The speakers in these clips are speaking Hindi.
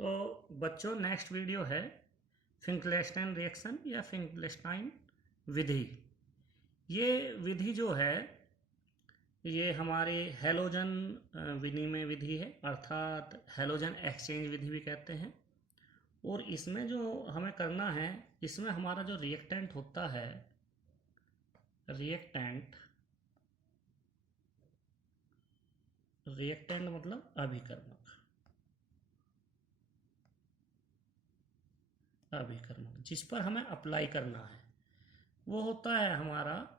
तो बच्चों नेक्स्ट वीडियो है फिंकलेस्टाइन रिएक्शन या फिंकलेस्टाइन विधि। ये विधि जो है ये हमारी हैलोजन विनिमय विधि है, अर्थात हैलोजन एक्सचेंज विधि भी कहते हैं। और इसमें जो हमें करना है, इसमें हमारा जो रिएक्टेंट होता है, रिएक्टेंट मतलब अभिकर्मक, जिस पर हमें अप्लाई करना है वो होता है हमारा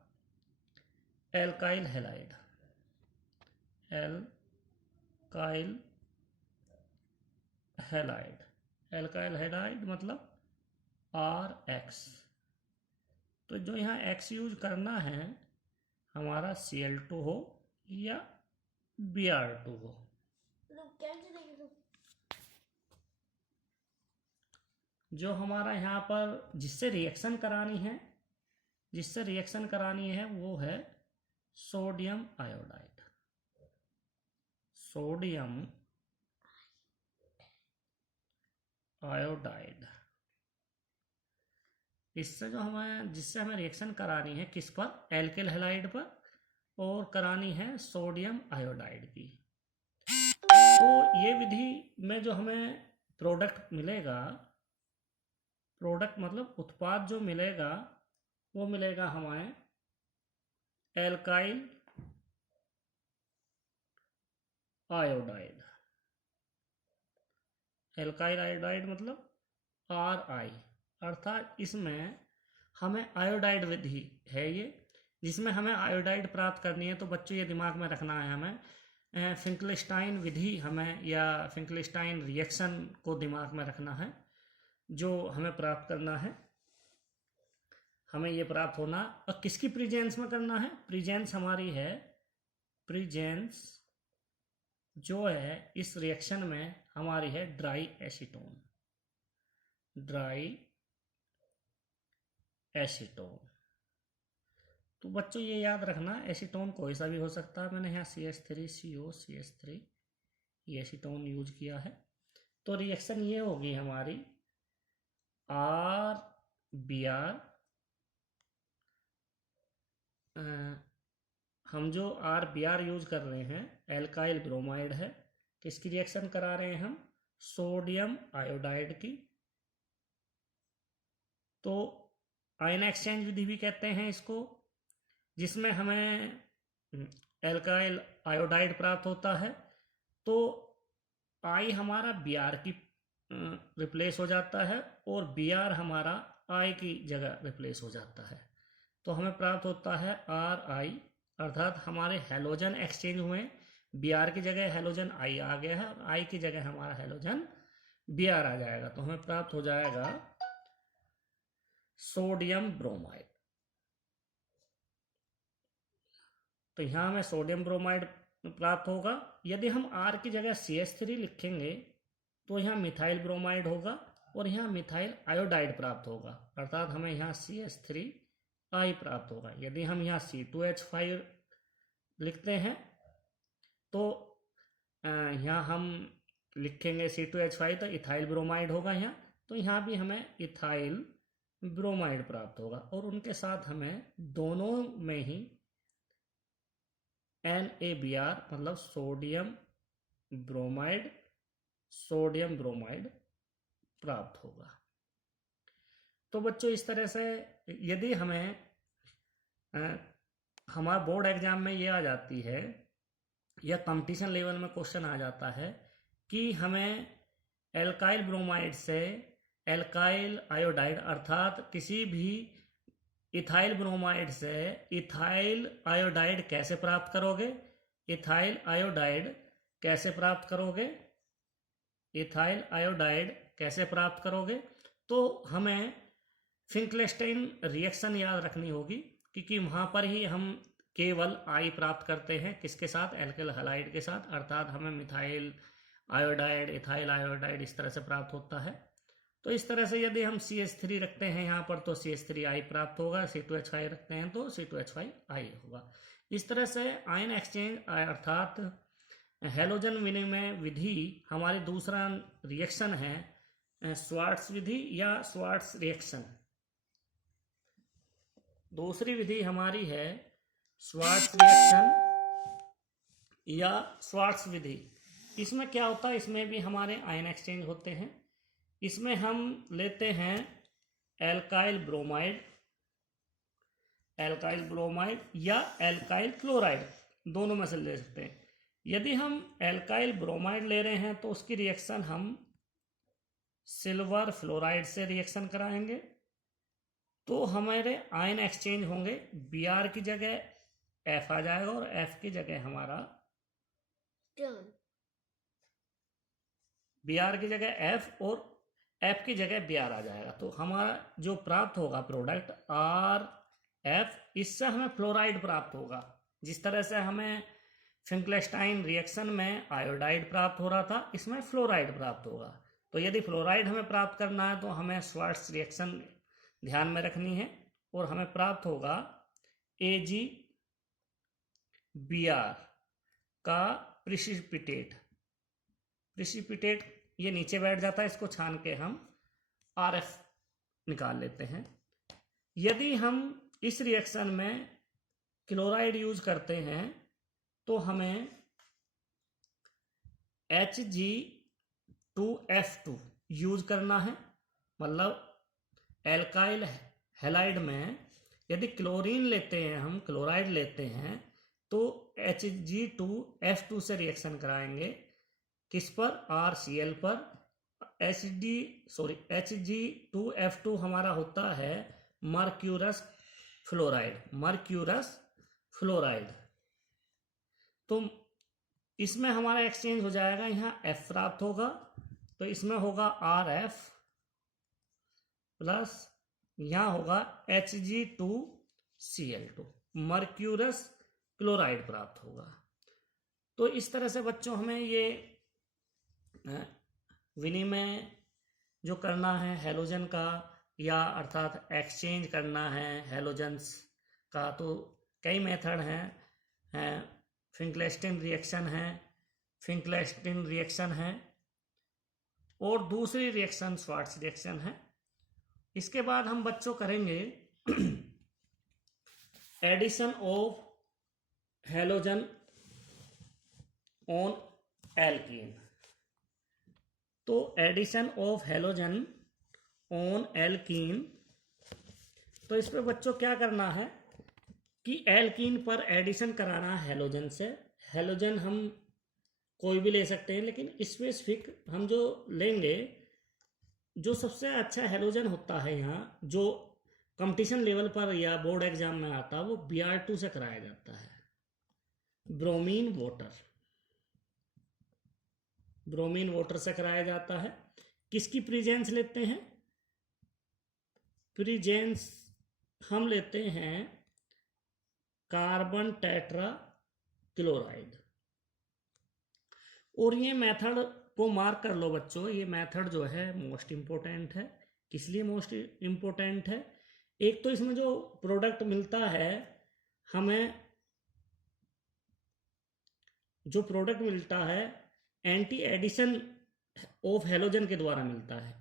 एल्काइल हैलाइड। एल्काइल हैलाइड मतलब RX। तो जो यहाँ X यूज करना है हमारा Cl2 हो या Br2 हो। जो हमारा यहाँ पर जिससे रिएक्शन करानी है वो है सोडियम आयोडाइड। इससे जिससे हमें रिएक्शन करानी है किस पर, एल्किल हैलाइड पर, और करानी है सोडियम आयोडाइड की। तो ये विधि में जो हमें प्रोडक्ट मिलेगा, प्रोडक्ट मतलब उत्पाद जो मिलेगा वो मिलेगा हमें एल्काइल आयोडाइड। एल्काइल आयोडाइड मतलब RI, अर्थात इसमें हमें आयोडाइड विधि है ये, जिसमें हमें आयोडाइड प्राप्त करनी है। तो बच्चों ये दिमाग में रखना है हमें, फिंकलेस्टाइन विधि हमें या फिंकलेस्टाइन रिएक्शन को दिमाग में रखना है। जो हमें प्राप्त करना है, हमें ये प्राप्त होना, और किसकी प्रीजेंस में करना है, प्रीजेंस हमारी है, प्रीजेंस जो है इस रिएक्शन में हमारी है ड्राई एसीटोन। तो बच्चों ये याद रखना, एसीटोन कोई सा भी हो सकता है। मैंने यहाँ CH3CO ये एसीटोन यूज किया है। तो रिएक्शन ये होगी हमारी RBr, हम जो RBr यूज कर रहे हैं एल्काइल ब्रोमाइड है। किसकी रिएक्शन करा रहे हैं हम, सोडियम आयोडाइड की। तो आयन एक्सचेंज विधि भी कहते हैं इसको, जिसमें हमें एल्काइल आयोडाइड प्राप्त होता है। तो I हमारा Br की रिप्लेस हो जाता है और Br हमारा I की जगह रिप्लेस हो जाता है। तो हमें प्राप्त होता है RI, अर्थात हमारे हैलोजन एक्सचेंज हुए। Br की जगह हैलोजन I आ गया है और I की जगह हमारा हैलोजन Br आ जाएगा। तो हमें प्राप्त हो जाएगा सोडियम ब्रोमाइड। तो यहाँ हमें सोडियम ब्रोमाइड प्राप्त होगा। यदि हम R की जगह CH3 लिखेंगे तो यहाँ मिथाइल ब्रोमाइड होगा और यहाँ मिथाइल आयोडाइड प्राप्त होगा, अर्थात हमें यहाँ CH3I प्राप्त होगा। यदि हम यहाँ C2H5 लिखते हैं तो यहाँ हम लिखेंगे C2H5 तो इथाइल ब्रोमाइड होगा यहाँ। तो यहाँ भी हमें इथाइल ब्रोमाइड प्राप्त होगा और उनके साथ हमें दोनों में ही NaBr मतलब सोडियम ब्रोमाइड प्राप्त होगा। तो बच्चों इस तरह से यदि हमें हमारा बोर्ड एग्जाम में ये आ जाती है या कंपटीशन लेवल में क्वेश्चन आ जाता है कि हमें एल्काइल ब्रोमाइड से एल्काइल आयोडाइड, अर्थात किसी भी इथाइल ब्रोमाइड से इथाइल आयोडाइड कैसे प्राप्त करोगे, इथाइल आयोडाइड कैसे प्राप्त करोगे। तो हमें फिंकलेस्टाइन रिएक्शन याद रखनी होगी, क्योंकि वहाँ पर ही हम केवल I प्राप्त करते हैं, किसके साथ, एल्किल हैलाइड के साथ, अर्थात हमें मिथाइल आयोडाइड, इथाइल आयोडाइड इस तरह से प्राप्त होता है। तो इस तरह से यदि हम CH3 रखते हैं यहाँ पर तो CH3I प्राप्त होगा, C2H5 रखते हैं तो C2H5I होगा। इस तरह से आयन एक्सचेंज अर्थात हैलोजन विनिमय विधि हमारी दूसरा रिएक्शन है श्वार्ट्ज विधि या श्वार्ट्ज रिएक्शन। दूसरी विधि हमारी है श्वार्ट्ज रिएक्शन या श्वार्ट्ज विधि। इसमें क्या होता है, इसमें भी हमारे आयन एक्सचेंज होते हैं। इसमें हम लेते हैं एल्काइल ब्रोमाइड या एल्काइल क्लोराइड, दोनों में से ले सकते हैं। यदि हम एल्काइल ब्रोमाइड ले रहे हैं तो उसकी रिएक्शन हम सिल्वर फ्लोराइड से रिएक्शन कराएंगे, तो हमारे आयन एक्सचेंज होंगे। Br की जगह F आ जाएगा और F की जगह हमारा Br की जगह F और F की जगह Br आ जाएगा। तो हमारा जो प्राप्त होगा प्रोडक्ट RF, इससे हमें फ्लोराइड प्राप्त होगा। जिस तरह से हमें फिंक्लेस्टाइन रिएक्शन में आयोडाइड प्राप्त हो रहा था, इसमें फ्लोराइड प्राप्त होगा। तो यदि फ्लोराइड हमें प्राप्त करना है तो हमें श्वार्ट्ज रिएक्शन ध्यान में रखनी है और हमें प्राप्त होगा AgBr का प्रिसिपिटेट ये नीचे बैठ जाता है, इसको छान के हम RF निकाल लेते हैं। यदि हम इस रिएक्शन में क्लोराइड यूज करते हैं तो हमें Hg2F2 यूज करना है। मतलब एल्काइल हैलाइड में यदि क्लोरीन लेते हैं, हम क्लोराइड लेते हैं, तो Hg2F2 से रिएक्शन कराएंगे। किस पर? RCl पर। Hg2F2 हमारा होता है मर्क्यूरस फ्लोराइड। तो इसमें हमारा एक्सचेंज हो जाएगा, यहाँ F प्राप्त होगा, तो इसमें होगा RF प्लस यहाँ होगा Hg2Cl2, मर्क्यूरस क्लोराइड प्राप्त होगा। तो इस तरह से बच्चों हमें ये विनिमय जो करना है हैलोजन का, या अर्थात एक्सचेंज करना है हैलोजन्स का, तो कई मेथड हैं। फिंक्लेस्टीन रिएक्शन है और दूसरी रिएक्शन श्वार्ट्ज रिएक्शन है। इसके बाद हम बच्चों करेंगे addition of halogen on alkene. तो addition of halogen on alkene, तो इस पे बच्चों क्या करना है कि एल्कीन पर एडिशन कराना है हैलोजन से। हैलोजन हम कोई भी ले सकते हैं, लेकिन स्पेसिफिक हम जो लेंगे, जो सबसे अच्छा हैलोजन होता है यहाँ, जो कंपटीशन लेवल पर या बोर्ड एग्जाम में आता है, वो Br2 से कराया जाता है। ब्रोमीन वाटर से कराया जाता है। किसकी प्रेजेंस लेते हैं? प्रेजेंस हम लेते हैं कार्बन टेट्रा क्लोराइड। और ये मेथड को मार्क कर लो बच्चों, ये मेथड जो है मोस्ट इम्पोर्टेंट है। किस लिए मोस्ट इम्पोर्टेंट है? एक तो इसमें जो प्रोडक्ट मिलता है हमें, जो प्रोडक्ट मिलता है एंटी एडिशन ऑफ हैलोजन के द्वारा मिलता है।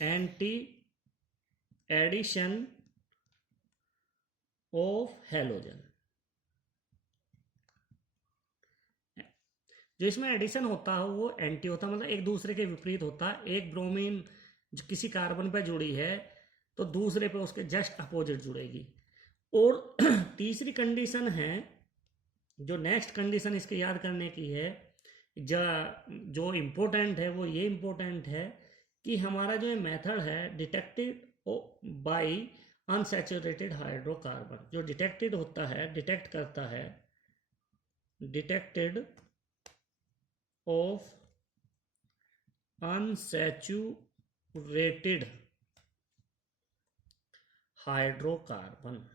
एंटी एडिशन ऑफ हैलोजन, जो इसमें एडिशन होता है वो एंटी होता है, मतलब एक दूसरे के विपरीत होता है। एक ब्रोमीन जो किसी कार्बन पे जुड़ी है तो दूसरे पे उसके जस्ट अपोजिट जुड़ेगी। और तीसरी कंडीशन है, जो नेक्स्ट कंडीशन इसके याद करने की है, जो इम्पोर्टेंट है, वो ये इम्पोर्टेंट है कि हमारा जो मेथड है डिटेक्टेड बाय अनसैचुरेटेड हाइड्रोकार्बन, जो डिटेक्टेड होता है, डिटेक्ट करता है, डिटेक्टेड ऑफ अनसैचुरेटेड हाइड्रोकार्बन,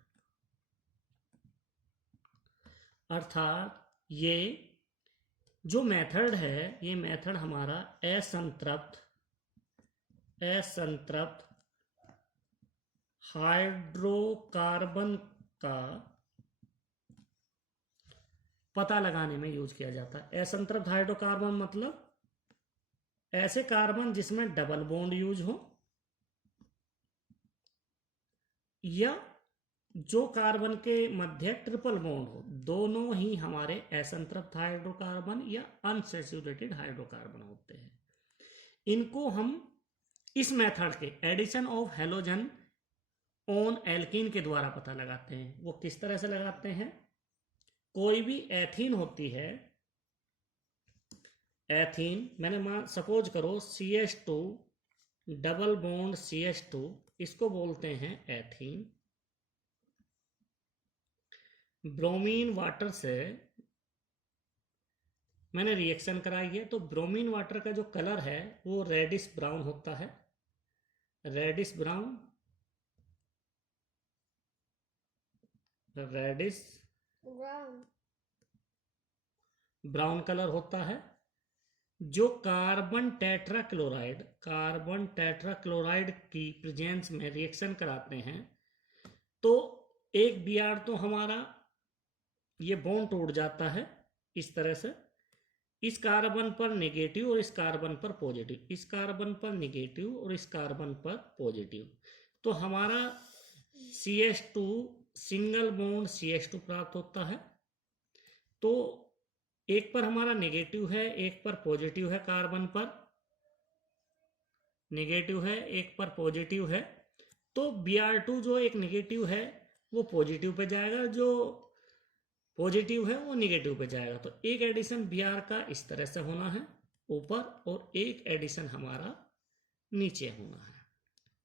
अर्थात ये जो मेथड है, ये मेथड हमारा असंतृप्त हाइड्रोकार्बन का पता लगाने में यूज किया जाता है। असंतृप्त हाइड्रोकार्बन मतलब ऐसे कार्बन जिसमें डबल बॉन्ड यूज हो, या जो कार्बन के मध्य ट्रिपल बॉन्ड हो, दोनों ही हमारे असंतृप्त हाइड्रोकार्बन या अनसैचुरेटेड हाइड्रोकार्बन होते हैं। इनको हम इस मेथड के addition of halogen on alkene के द्वारा पता लगाते हैं। वो किस तरह से लगाते हैं? कोई भी एथीन होती है, एथीन मैंने सपोज करो CH2 डबल बॉन्ड CH2, इसको बोलते हैं एथीन। ब्रोमीन वाटर से मैंने रिएक्शन कराई है, तो ब्रोमीन वाटर का जो कलर है वो रेडिश ब्राउन होता है, reddish brown, reddish brown colour होता है। जो कार्बन टेट्राक्लोराइड की प्रेजेंस में रिएक्शन कराते हैं तो एक Br तो हमारा ये बॉन्ड टूट जाता है इस तरह से, इस कार्बन पर नेगेटिव और इस कार्बन पर पॉजिटिव, इस कार्बन पर नेगेटिव और इस कार्बन पर पॉजिटिव, तो हमारा CH2 सिंगल बॉन्ड CH2 प्राप्त होता है। तो एक पर हमारा नेगेटिव है, एक पर पॉजिटिव है, कार्बन पर नेगेटिव है, एक पर पॉजिटिव है, तो Br2 जो एक नेगेटिव है वो पॉजिटिव पे जाएगा, जो पॉजिटिव है वो नेगेटिव पे जाएगा। तो एक एडिशन Br का इस तरह से होना है ऊपर, और एक एडिशन हमारा नीचे होना है।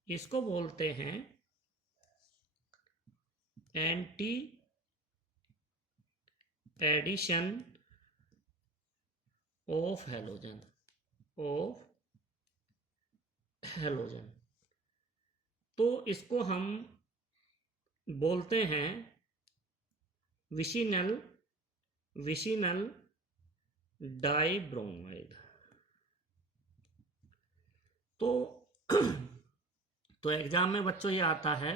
इसको बोलते हैं एंटी एडिशन ऑफ हेलोजन, तो इसको हम बोलते हैं विशिनल डाइब्रोमाइड। तो एग्जाम में बच्चों ये आता है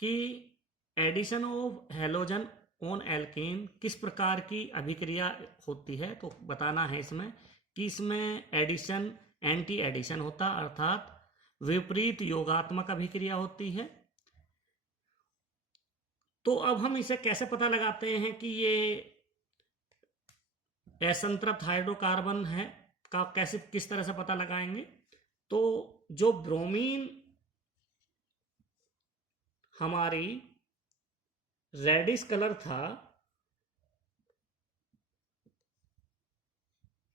कि addition of halogen on alkane किस प्रकार की अभिक्रिया होती है, तो बताना है इसमें कि इसमें एडिशन एंटी एडिशन होता, अर्थात विपरीत योगात्मक अभिक्रिया होती है। तो अब हम इसे कैसे पता लगाते हैं कि ये असंतृप्त हाइड्रोकार्बन है का कैसे किस तरह से पता लगाएंगे? तो जो ब्रोमीन हमारी रेडिश कलर था,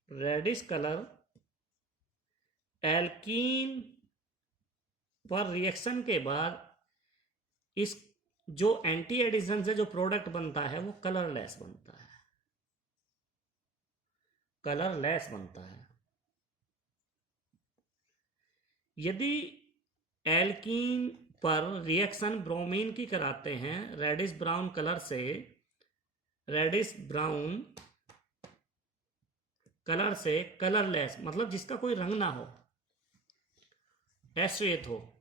रेडिश कलर एल्कीन पर रिएक्शन के बाद इस जो एंटी एडिशन से जो प्रोडक्ट बनता है वो कलरलेस बनता है, कलरलेस बनता है। यदि एल्कीन पर रिएक्शन ब्रोमीन की कराते हैं रेडिश ब्राउन कलर से, रेडिश ब्राउन कलर से कलरलेस मतलब जिसका कोई रंग ना हो, अश्वेत हो,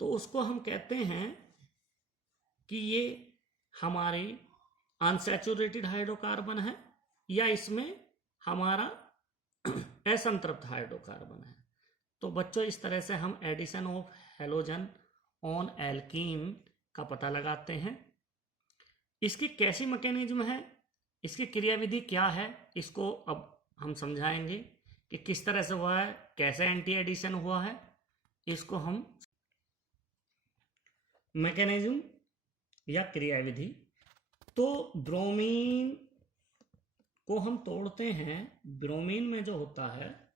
तो उसको हम कहते हैं कि ये हमारे अनसैचुरेटेड हाइड्रोकार्बन है या इसमें हमारा असंतृप्त हाइड्रोकार्बन है। तो बच्चों इस तरह से हम addition of halogen on alkene का पता लगाते हैं। इसकी कैसी मैकेनिज्म है, इसकी क्रियाविधि क्या है, इसको अब हम समझाएंगे कि किस तरह से हुआ है, कैसे एंटी एडिशन हुआ है, इसको हम मैकेनिज्म या क्रियाविधि। तो ब्रोमीन को हम तोड़ते हैं, ब्रोमीन में जो होता है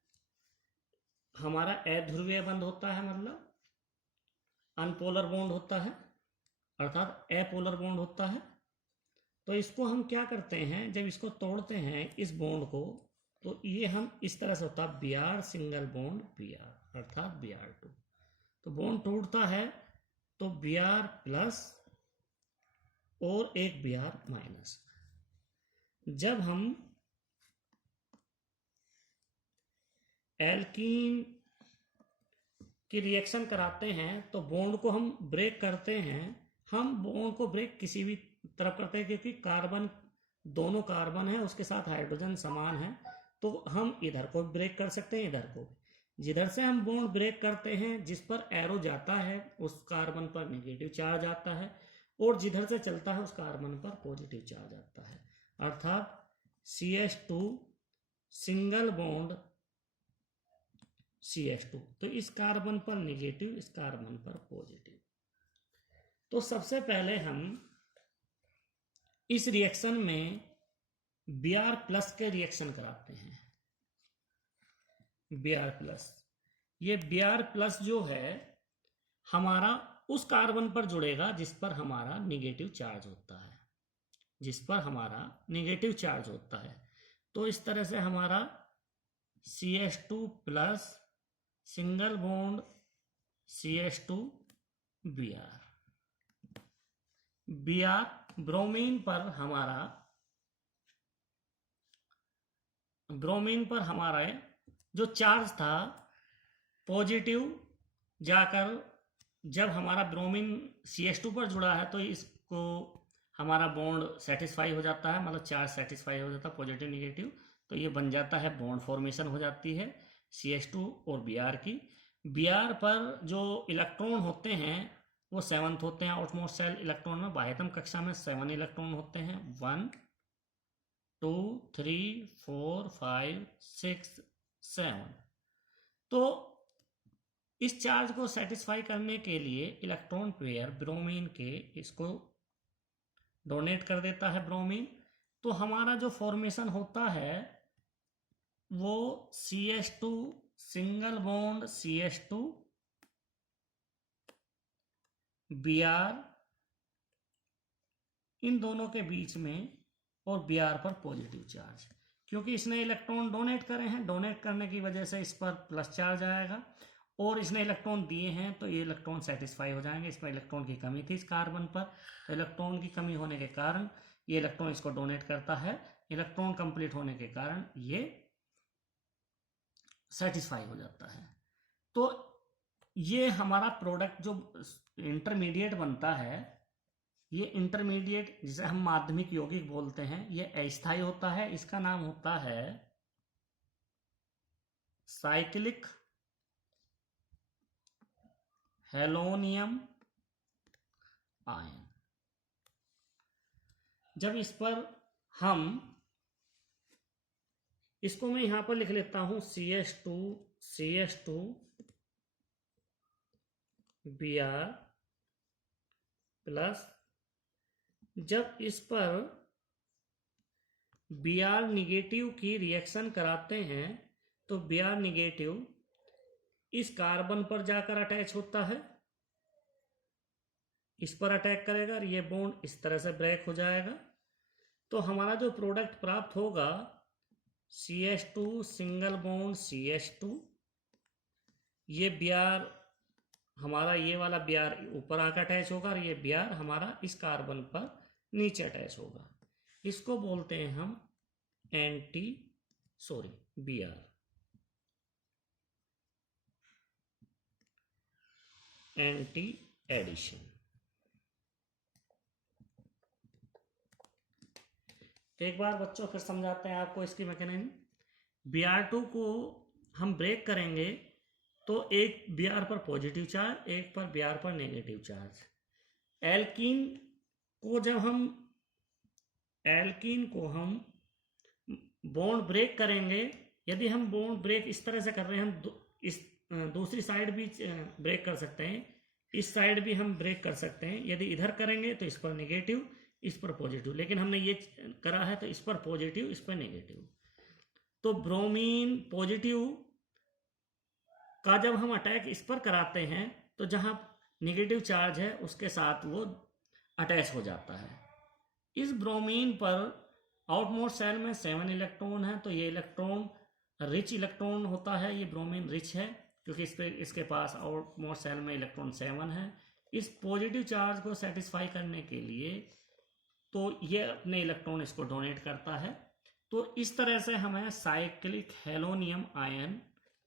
हमारा अध्रुवीय बंध होता है, मतलब अनपोलर बॉन्ड होता है, अर्थात अपोलर बॉन्ड होता है। तो इसको हम क्या करते हैं, जब इसको तोड़ते हैं इस बॉन्ड को, तो ये हम इस तरह से होता है Br सिंगल बॉन्ड Br, अर्थात Br2। तो बॉन्ड टूटता है तो Br प्लस और एक Br माइनस। जब हम एल्कीन की रिएक्शन कराते हैं तो बॉन्ड को हम ब्रेक करते हैं। हम बॉन्ड को ब्रेक किसी भी तरफ करते हैं क्योंकि कार्बन, दोनों कार्बन है उसके साथ हाइड्रोजन समान है, तो हम इधर को ब्रेक कर सकते हैं, इधर को। जिधर से हम बॉन्ड ब्रेक करते हैं, जिस पर एरो जाता है उस कार्बन पर नेगेटिव चार्ज आता है, और जिधर से चलता है उस कार्बन पर पॉजिटिव चार्ज आता है। अर्थात CH2 सिंगल बॉन्ड CH2, तो इस कार्बन पर नेगेटिव, इस कार्बन पर पॉजिटिव। तो सबसे पहले हम इस रिएक्शन में Br+ के रिएक्शन कराते हैं। Br+, ये Br+ जो है हमारा उस कार्बन पर जुड़ेगा जिस पर हमारा नेगेटिव चार्ज होता है, जिस पर हमारा नेगेटिव चार्ज होता है। तो इस तरह से हमारा CH2+ single bond CH2 Br। Bromine पर हमारा जो चार्ज था पॉजिटिव जाकर, जब हमारा ब्रोमीन CH2 पर जुड़ा है तो इसको हमारा बॉन्ड सेटिस्फाई हो जाता है, मतलब चार्ज सेटिस्फाई हो जाता है पॉजिटिव नेगेटिव, तो ये बन जाता है, बॉन्ड फॉर्मेशन हो जाती है CH2 और Br की। Br पर जो इलेक्ट्रॉन होते हैं वो 7th होते हैं आउटमोस्ट शेल इलेक्ट्रॉन में। बाह्यतम कक्षा में 7 इलेक्ट्रॉन होते हैं, 1 2 3 4 5 6 7। तो इस चार्ज को सेटिस्फाई करने के लिए इलेक्ट्रॉन पेयर ब्रोमीन के इसको डोनेट कर देता है ब्रोमीन। तो हमारा जो फॉर्मेशन होता है वो CH2 single bond CH2 Br, इन दोनों के बीच में, और Br पर पॉजिटिव चार्ज, क्योंकि इसने इलेक्ट्रॉन डोनेट करे हैं, डोनेट करने की वजह से इस पर प्लस चार्ज आएगा, और इसने इलेक्ट्रॉन दिए हैं तो ये इलेक्ट्रॉन सेटिस्फाई हो जाएंगे। इसमें इलेक्ट्रॉन की कमी थी इस कार्बन पर, तो इलेक्ट्रॉन की कमी होने के कारण ये इलेक्ट्रॉन इसको डोनेट करता है, इलेक्ट्रॉन कंप्लीट होने के कारण ये सेटिस्फाई हो जाता है। तो ये हमारा प्रोडक्ट जो इंटरमीडिएट बनता है, ये इंटरमीडिएट जिसे हम माध्यमिक यौगिक बोलते हैं, ये अस्थायी होता है। इसका नाम होता है साइक्लिक हेलोनियम आयन। जब इस पर हम, इसको मैं यहां पर लिख लेता हूं CH2 Br+, जब इस पर Br निगेटिव की रिएक्शन कराते हैं तो Br निगेटिव इस कार्बन पर जाकर अटैच होता है, इस पर अटैक करेगा और ये बॉन्ड इस तरह से ब्रेक हो जाएगा। तो हमारा जो प्रोडक्ट प्राप्त होगा CH2 सिंगल बॉन्ड CH2, ये Br हमारा, ये वाला Br ऊपर आकर अटैच होगा और ये Br हमारा इस कार्बन पर नीचे अटैच होगा। इसको बोलते हैं हम Br एंटी एडिशन। एक बार बच्चों फिर समझाते हैं आपको इसकी मैकेनिज्म। Br2 को हम ब्रेक करेंगे तो एक Br पर पॉजिटिव चार्ज, एक पर Br पर नेगेटिव चार्ज। एल्कीन को हम बॉन्ड ब्रेक करेंगे। यदि हम बॉन्ड ब्रेक इस तरह से कर रहे हैं, हम इस दूसरी साइड भी ब्रेक कर सकते हैं, इस साइड भी हम ब्रेक कर सकते हैं। यदि इधर करेंगे तो इस पर नेगेटिव, इस पर पॉजिटिव, लेकिन हमने ये करा है तो इस पर पॉजिटिव, इस पर नेगेटिव। तो ब्रोमीन पॉजिटिव का जब हम अटैक इस पर कराते हैं तो जहां नेगेटिव चार्ज है उसके साथ वो अटैच हो जाता है। इस ब्रोमीन पर आउटमोस्ट शेल में 7 इलेक्ट्रॉन है, तो ये इलेक्ट्रॉन रिच इलेक्ट्रॉन होता है, ये ब्रोमीन रिच है क्योंकि इसके पास आउटमोस्ट शेल में इलेक्ट्रॉन 7 है। इस पॉजिटिव चार्ज को सेटिस्फाई करने के लिए तो ये अपने इलेक्ट्रॉन इसको डोनेट करता है। तो इस तरह से हमें साइक्लिक हेलोनियम आयन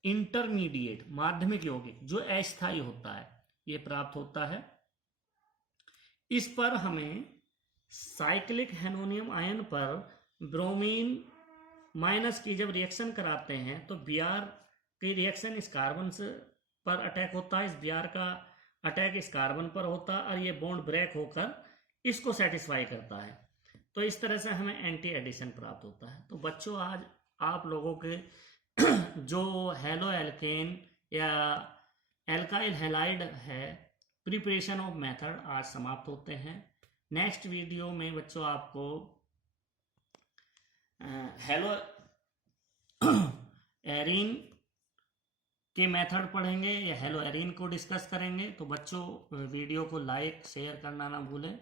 इंटरमीडिएट माध्यमिक यौगिक जो अस्थायी होता है ये प्राप्त होता है। इस पर हमें साइक्लिक हेनोनियम आयन पर ब्रोमीन माइनस की जब रिएक्शन कराते हैं तो Br की रिएक्शन इस कार्बन से पर अटैक होता है, इस Br का अटैक इस कार्बन पर होता है और ये बॉन्ड ब्रेक होकर इसको सेटिस्फाई करता है। तो इस तरह से हमें एंटी एडिशन प्राप्त होता है। तो बच्चों आज आप लोगों के जो हेलो एल्केन या एल्काइल हैलाइड है प्रिपरेशन ऑफ मेथड आज समाप्त होते हैं। नेक्स्ट वीडियो में बच्चों आपको हेलो एरीन के मेथड पढ़ेंगे या हेलो एरीन को डिस्कस करेंगे। तो बच्चों वीडियो को लाइक शेयर करना ना भूलें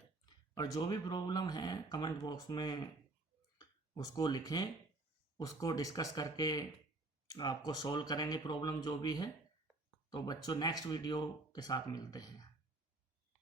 और जो भी प्रॉब्लम है कमेंट बॉक्स में उसको लिखें, उसको डिस्कस करके आपको सॉल्व करेंगे प्रॉब्लम जो भी है। तो बच्चों नेक्स्ट वीडियो के साथ मिलते हैं।